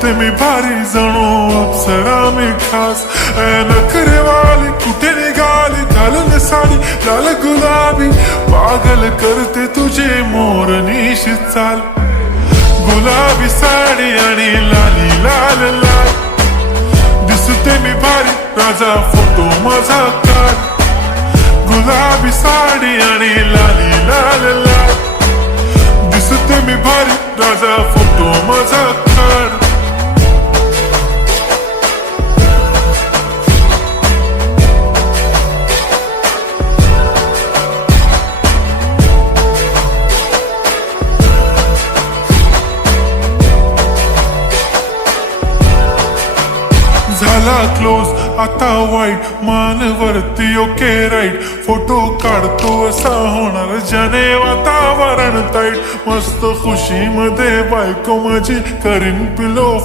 दिसते मी भारी जणू अप्सरा मी खास नखरेवाली कुठे निघाली घालून साडी लाल गुलाबी पागल करते तुझे मोरनीशी चाल गुलाबी साडी आणि लाली लाल लाल दिसते मी भारी राजा फोटो माझा काढ गुलाबी साडी आणि लाली लाल लाल दिसते मी भारी राजा फोटो माझा काढ झाला क्लोज आता वाईट मान वरती ओके राईट फोटो काढतो असा होणार ज्याने वातावरण ताईट मस्त खुशी मध्ये बायको माझी करीन पिलो